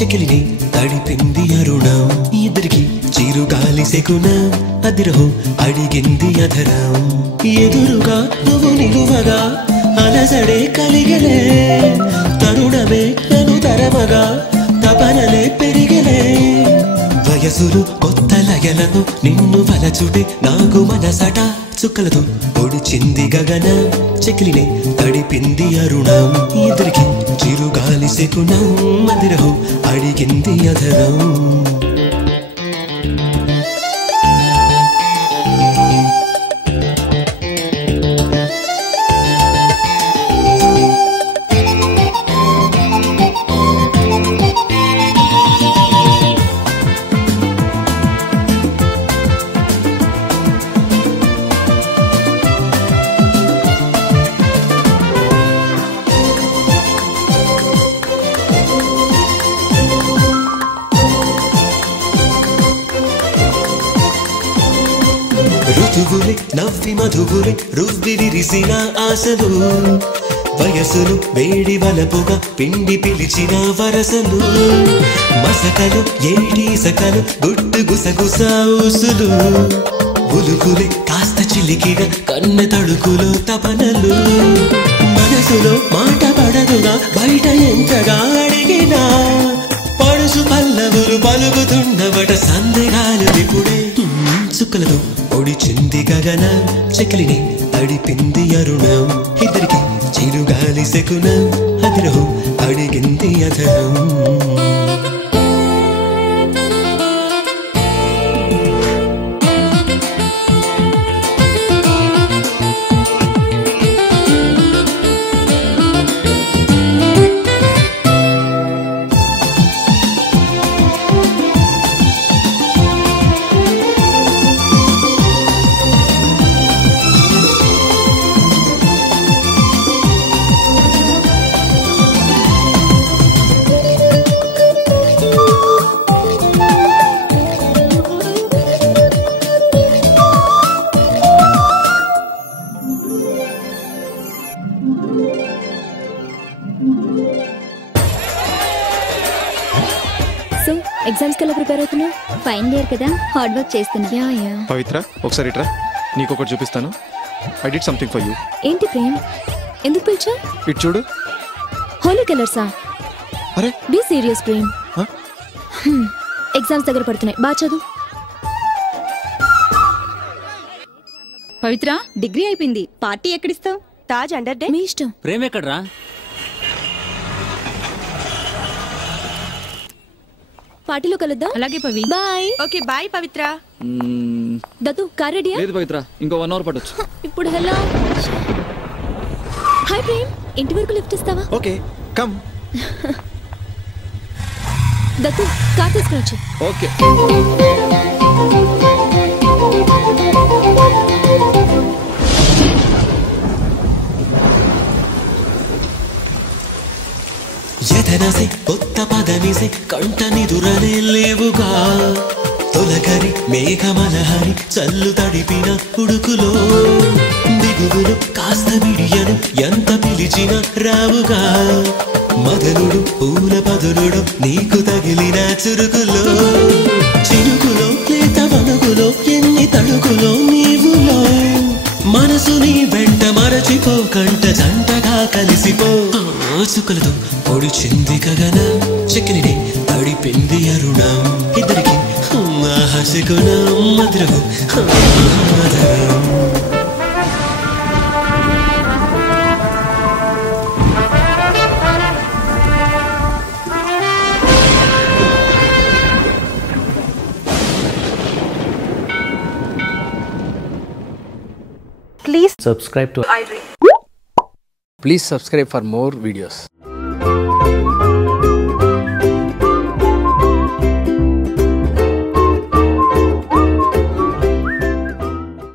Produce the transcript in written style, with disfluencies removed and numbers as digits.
చెకిలిని తడిపింది అరుణం ఇద్దరికి చిరుగాలి సెకున అదిరహో అడిగింది అధరం ఎదురుగా నువ్వు నిలువగా అలసడే కలిగలే తరుణమే నన్ను తరమగా తపనలే పెరిగలే వయసులు కొత్త లయలను నిన్ను వలచుడే నాకు మనసట చుక్కలతో పొడిచింది గగన చెకిలినే తడిపింది అరుణం ఇద్దరికి చిరుగాలి సెకునం మదిరహో అడిగింది అధరం ఋతువులే నవ్వి మధువులే రువ్విరిసిన ఆశలు వయసులు వేడి వలపుగా పిండి పిలిచిన వరసలు మసకలు ఏడి సకలు గుడ్డు గుసగుస ఊసులు ఉలుకులే కాస్త చిలికిన కన్న తడుకులో తపనలు మనసులో మాట పడదుగా బయట ఎంతగా అడిగినా పడుసు పల్లవులు పలుకుతున్నవట సందేహాలు ఇప్పుడే చుక్కలతో పొడిచింది గగన చెకిలిని తడిపింది అరుణం ఇద్దరికి చిరుగాలి సెకున అదిరహో అడిగింది అధరం సో ఎగ్జామ్స్ కి ఎలా ప్రిపేర్ అవుతున్నావు? ఫైనల్ ఇయర్ కదా, హార్డ్ వర్క్ చేస్తున్నా. యా పవిత్ర, ఒకసారి ఇట్రా, నీకు ఒకటి చూపిస్తాను. I did something for you. ఏంటి ప్రేమ్, ఎందుకు పిలిచా? ఇటు చూడు. హోలీ కలర్సా? అరే బీ సీరియస్ ప్రేమ్. ఎగ్జామ్స్ దగ్గర పడుతున్నాయి, బాగా చదువు. పవిత్ర డిగ్రీ అయిపోయింది, పార్టీ ఎక్కడిస్తావు? తాజ్ అండర్ డే. మీ ఇష్టం. ప్రేమ్ ఎక్కడ్రా? పార్టీలో కలుద్దాం. అలాగే Pavi. Bye. Okay bye Pavitra. Dattu car రెడీయా? లేదు పవిత్ర, ఇంకో 1 అవర్ పట్టొచ్చు. ఇప్పుడు హలో. హాయ్ ప్రేమ్, ఇంటి వరకు లిఫ్ట్ ఇస్తావా? Okay come. దత్తు కార్ తీసుకురొచ్చు. ఓకే. ఎదనసే కొత్త పదనిసే కంటని దురనే లేవుగా తొలకరి మేఘమలహరి చల్లు తడిపిన ఉడుకులో దిగువులు కాస్త విడియను ఎంత పిలిచిన రావుగా మదనుడు పూల పదునుడు నీకు తగిలిన చురుకులో చిరుకులో లేత వణుకులో ఎన్ని తడుకులో నీవులో మనసు నీ వెంట మరచిపో కంట జంటగా కలిసిపో చుక్కలతో పొడిచింది గగన చెకిలిని తడిపింది అరుణం ఇద్దరికి హసికునం మధురం మధురం Please subscribe to iDream. Please subscribe for more videos.